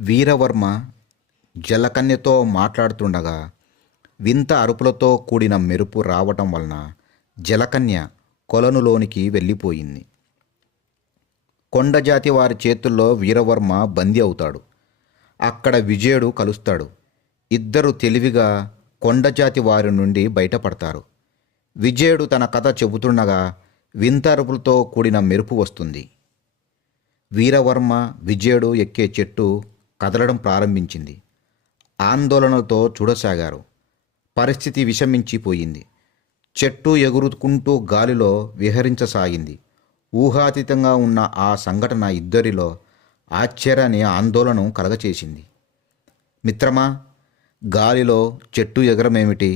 వీరవర్మ జలకన్యతో మాట్లాడుతుండగా వింత అరుపులతో కూడిన మెరుపు రావటం వలన జలకన్య కొలనులోనికి వెళ్ళిపోయింది. కొండజాతి వారి చేతుల్లో వీరవర్మ బందీ అవుతాడు. అక్కడ విజయుడు కలుస్తాడు. ఇద్దరు తెలివిగా కొండజాతి వారి నుండి బయటపడతారు. విజయుడు తన కథ చెబుతుండగా వింత అరుపులతో కూడిన మెరుపు వస్తుంది. వీరవర్మ విజయుడు ఎక్కే చెట్టు కదలడం ప్రారంభించింది. ఆందోళనలతో చూడసాగారు. పరిస్థితి విషమించిపోయింది. చెట్టు ఎగురుకుంటూ గాలిలో విహరించసాగింది. ఊహాతీతంగా ఉన్న ఆ సంఘటన ఇద్దరిలో ఆశ్చర్యాన్ని ఆందోళన కలగచేసింది. మిత్రమా, గాలిలో చెట్టు ఎగరమేమిటి?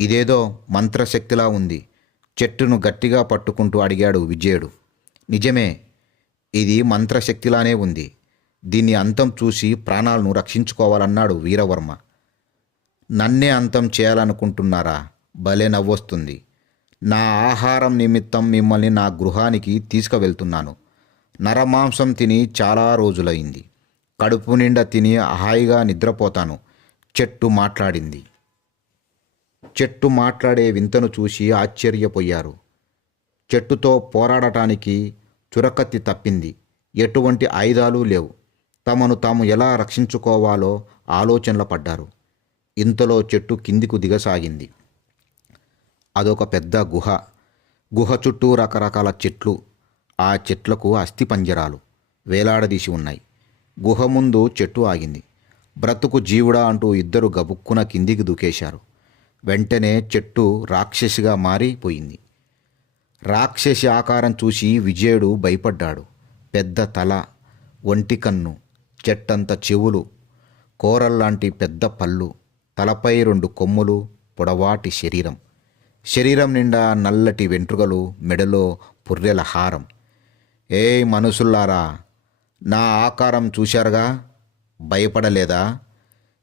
ఇదేదో మంత్రశక్తిలా ఉంది. చెట్టును గట్టిగా పట్టుకుంటూ అడిగాడు విజయుడు. నిజమే, ఇది మంత్రశక్తిలానే ఉంది. దీన్ని అంతం చూసి ప్రాణాలను రక్షించుకోవాలన్నాడు వీరవర్మ. నన్నే అంతం చేయాలనుకుంటున్నారా? భలే నవ్వొస్తుంది. నా ఆహారం నిమిత్తం మిమ్మల్ని నా గృహానికి తీసుకువెళ్తున్నాను. నరమాంసం తిని చాలా రోజులైంది. కడుపు నిండా తిని హాయిగా నిద్రపోతాను. చెట్టు మాట్లాడింది. చెట్టు మాట్లాడే వింతను చూసి ఆశ్చర్యపోయారు. చెట్టుతో పోరాడటానికి చురకత్తి తప్పింది. ఎటువంటి ఆయుధాలు లేవు. తమను తాము ఎలా రక్షించుకోవాలో ఆలోచనలు పడ్డారు. ఇంతలో చెట్టు కిందికి దిగసాగింది. అదొక పెద్ద గుహ. గుహ చుట్టూ రకరకాల చెట్లు. ఆ చెట్లకు అస్థిపంజరాలు వేలాడదీసి ఉన్నాయి. గుహ ముందు చెట్టు ఆగింది. బ్రతుకు జీవుడా అంటూ ఇద్దరు గబుక్కున కిందికి దూకేశారు. వెంటనే చెట్టు రాక్షసిగా మారిపోయింది. రాక్షసి ఆకారం చూసి విజయుడు భయపడ్డాడు. పెద్ద తల, ఒంటి కన్ను, చెట్టంత చెవులు, కోరల్లాంటి పెద్ద పళ్ళు, తలపై 2 కొమ్ములు, పొడవాటి శరీరం. శరీరం నిండా నల్లటి వెంట్రుకలు, మెడలో పుర్రెల హారం. ఏయ్ మనుషుల్లారా, నా ఆకారం చూశారుగా, భయపడలేదా?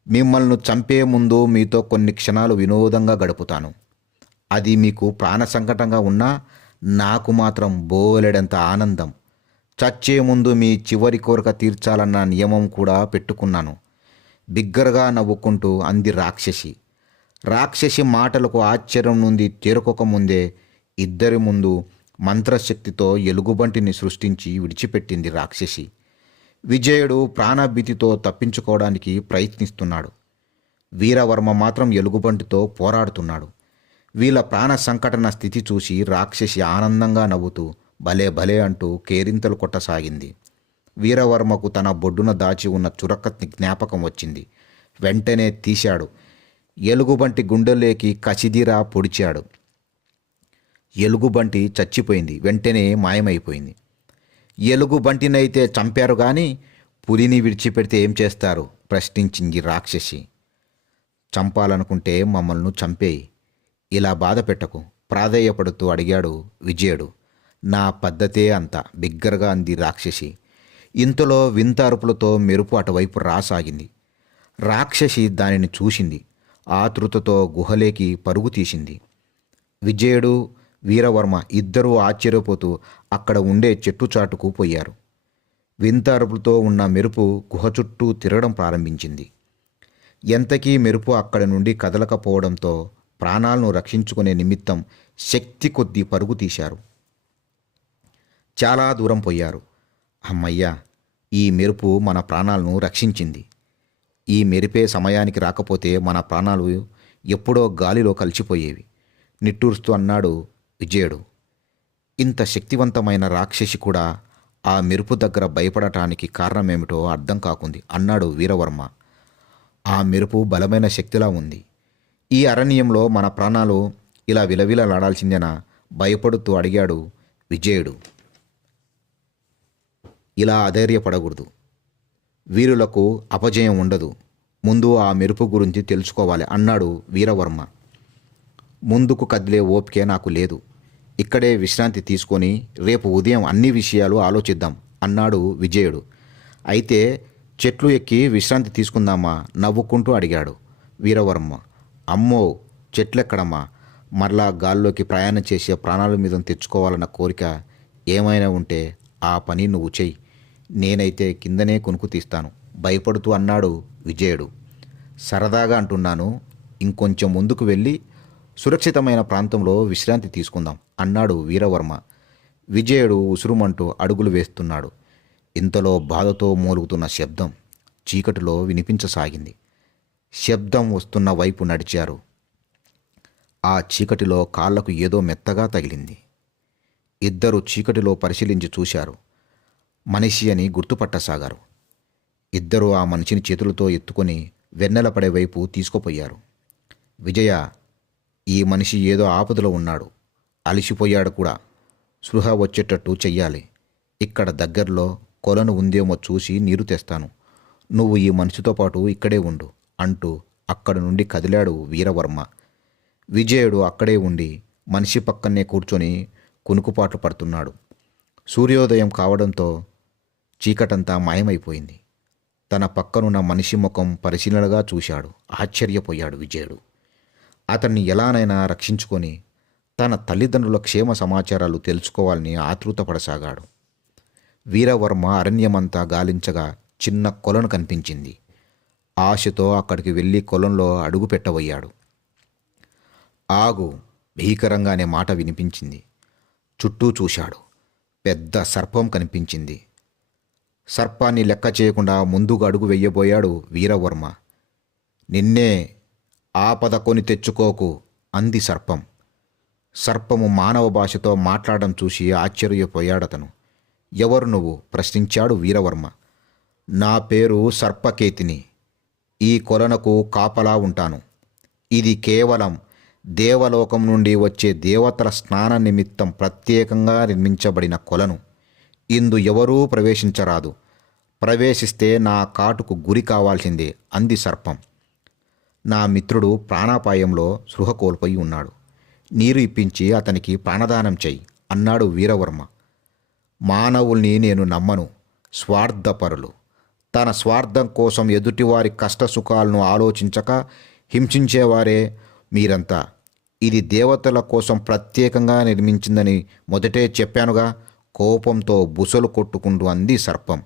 మిమ్మల్ని చంపే ముందు మీతో కొన్ని క్షణాలు వినోదంగా గడుపుతాను. అది మీకు ప్రాణ సంకటంగా ఉన్నా నాకు మాత్రం బోలెడంత ఆనందం. చచ్చే ముందు మీ చివరి కోరిక తీర్చాలన్న నియమం కూడా పెట్టుకున్నాను. బిగ్గరగా నవ్వుకుంటూ అంది రాక్షసి. రాక్షసి మాటలకు ఆశ్చర్యం నుండి తేరుకోకముందే ఇద్దరి ముందు మంత్రశక్తితో ఎలుగుబంటిని సృష్టించి విడిచిపెట్టింది రాక్షసి. విజయుడు ప్రాణభీతితో తప్పించుకోవడానికి ప్రయత్నిస్తున్నాడు. వీరవర్మ మాత్రం ఎలుగుబంటితో పోరాడుతున్నాడు. వీళ్ళ ప్రాణ సంకటన స్థితి చూసి రాక్షసి ఆనందంగా నవ్వుతూ భలే భలే అంటూ కేరింతలు కొట్టసాగింది. వీరవర్మకు తన బొడ్డున దాచి ఉన్న చురకత్ని జ్ఞాపకం వచ్చింది. వెంటనే తీశాడు. ఎలుగుబంటి గుండెల్లోకి కసిదీరా పొడిచాడు. ఎలుగుబంటి చచ్చిపోయింది. వెంటనే మాయమైపోయింది. ఎలుగుబంటినైతే చంపారు కానీ పులిని విడిచిపెడితే ఏం చేస్తారు? ప్రశ్నించింది రాక్షసి. చంపాలనుకుంటే మమ్మల్ని చంపేయి, ఇలా బాధ పెట్టకు, ప్రాధేయపడుతూ అడిగాడు విజయుడు. నా పద్ధతే అంత, బిగ్గరగా అంది రాక్షసి. ఇంతలో వింత అరుపులతో మెరుపు అటువైపు రాసాగింది. రాక్షసి దానిని చూసింది. ఆతృతతో గుహలేకి పరుగు తీసింది. విజయుడు, వీరవర్మ ఇద్దరూ ఆశ్చర్యపోతూ అక్కడ ఉండే చెట్టు చాటుకు పోయారు. వింత అరుపులతో ఉన్న మెరుపు గుహ చుట్టూ తిరగడం ప్రారంభించింది. ఎంతకీ మెరుపు అక్కడి నుండి కదలకపోవడంతో ప్రాణాలను రక్షించుకునే నిమిత్తం శక్తి కొద్దీ పరుగు తీశారు. చాలా దూరం పోయారు. అమ్మయ్యా, ఈ మెరుపు మన ప్రాణాలను రక్షించింది. ఈ మెరిపే సమయానికి రాకపోతే మన ప్రాణాలు ఎప్పుడో గాలిలో కలిసిపోయేవి, నిట్టూరుస్తూ అన్నాడు విజయుడు. ఇంత శక్తివంతమైన రాక్షసి కూడా ఆ మెరుపు దగ్గర భయపడటానికి కారణమేమిటో అర్థం కాకుంది అన్నాడు వీరవర్మ. ఆ మెరుపు బలమైన శక్తిలా ఉంది. ఈ అరణ్యంలో మన ప్రాణాలు ఇలా విలవిలలాడాల్సిందేనా? భయపడుతూ అడిగాడు విజయుడు. ఇలా అధైర్యపడకూడదు. వీరులకు అపజయం ఉండదు. ముందు ఆ మెరుపు గురించి తెలుసుకోవాలి అన్నాడు వీరవర్మ. ముందుకు కదిలే ఓపిక నాకు లేదు. ఇక్కడే విశ్రాంతి తీసుకొని రేపు ఉదయం అన్ని విషయాలు ఆలోచిద్దాం అన్నాడు విజయుడు. అయితే చెట్లు ఎక్కి విశ్రాంతి తీసుకుందామా? నవ్వుకుంటూ అడిగాడు వీరవర్మ. అమ్మో, చెట్లెక్కడమ్మా? మరలా గాల్లోకి ప్రయాణం చేసే ప్రాణాల మీద తెచ్చుకోవాలన్న కోరిక ఏమైనా ఉంటే ఆ పని నువ్వు చెయ్యి. నేనైతే కిందనే కొనుక్కు తీస్తాను. భయపడుతూ అన్నాడు విజయుడు. సరదాగా అంటున్నాను, ఇంకొంచెం ముందుకు వెళ్ళి సురక్షితమైన ప్రాంతంలో విశ్రాంతి తీసుకుందాం అన్నాడు వీరవర్మ. విజయుడు ఉసురుమంటూ అడుగులు వేస్తున్నాడు. ఇంతలో బాధతో మూలుగుతున్న శబ్దం చీకటిలో వినిపించసాగింది. శబ్దం వస్తున్న వైపు నడిచారు. ఆ చీకటిలో కాళ్లకు ఏదో మెత్తగా తగిలింది. ఇద్దరు చీకటిలో పరిశీలించి చూశారు. మనిషి అని గుర్తుపట్టసాగారు. ఇద్దరు ఆ మనిషిని చేతులతో ఎత్తుకొని వెన్నెల పడే వైపు తీసుకుపోయారు. విజయ, ఈ మనిషి ఏదో ఆపదలో ఉన్నాడు, అలిసిపోయాడు కూడా. స్పృహ వచ్చేటట్టు చెయ్యాలి. ఇక్కడ దగ్గరలో కొలను ఉందేమో చూసి నీరు తెస్తాను. నువ్వు ఈ మనిషితో పాటు ఇక్కడే ఉండు అంటూ అక్కడి నుండి కదిలాడు వీరవర్మ. విజయుడు అక్కడే ఉండి మనిషి పక్కనే కూర్చొని కునుకుపాట్లు పడుతున్నాడు. సూర్యోదయం కావడంతో చీకటంతా మాయమైపోయింది. తన పక్కనున్న మనిషి ముఖం పరిశీలనగా చూశాడు. ఆశ్చర్యపోయాడు విజయుడు. అతన్ని ఎలానైనా రక్షించుకొని తన తల్లిదండ్రుల క్షేమ సమాచారాలు తెలుసుకోవాలని ఆతృతపడసాగాడు. వీరవర్మ అరణ్యమంతా గాలించగా చిన్న కొలను కనిపించింది. ఆశతో అక్కడికి వెళ్ళి కొలంలో అడుగు పెట్టబోయాడు. ఆగు! భీకరంగానే మాట వినిపించింది. చుట్టూ చూశాడు. పెద్ద సర్పం కనిపించింది. సర్పాన్ని లెక్క చేయకుండా ముందుకు అడుగు వెయ్యబోయాడు వీరవర్మ. నిన్నే ఆపద కొని తెచ్చుకోకు అంది సర్పం. సర్పము మానవ భాషతో మాట్లాడడం చూసి ఆశ్చర్యపోయాడతను. ఎవరు నువ్వు? ప్రశ్నించాడు వీరవర్మ. నా పేరు సర్పకేతిని. ఈ కొలనకు కాపలా ఉంటాను. ఇది కేవలం దేవలోకం నుండి వచ్చే దేవతల స్నాన నిమిత్తం ప్రత్యేకంగా నిర్మించబడిన కొలను. ఇందు ఎవరూ ప్రవేశించరాదు. ప్రవేశిస్తే నా కాటుకు గురి కావాల్సిందే అంది సర్పం. నా మిత్రుడు ప్రాణాపాయంలో స్పృహ కోల్పోయి ఉన్నాడు. నీరు ఇప్పించి అతనికి ప్రాణదానం చెయ్యి అన్నాడు వీరవర్మ. మానవుల్ని నేను నమ్మను. స్వార్థపరులు. తన స్వార్థం కోసం ఎదుటివారి కష్టసుఖాలను ఆలోచించక హింసించేవారే మీరంతా. ఇది దేవతల కోసం ప్రత్యేకంగా నిర్మించిందని మొదటే చెప్పానుగా. కోపంతో బుసలు కొట్టుకుంటూ అంది సర్పం.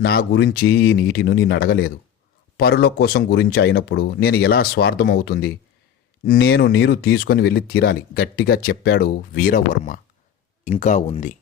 నా గురించి ఈ నీటిని నేను అడగలేదు. పరుల కోసం గురించి అయినప్పుడు నేను ఎలా స్వార్థం అవుతుంది? నేను నీరు తీసుకొని వెళ్ళి తీరాలి గట్టిగా చెప్పాడు వీరవర్మ. ఇంకా ఉంది.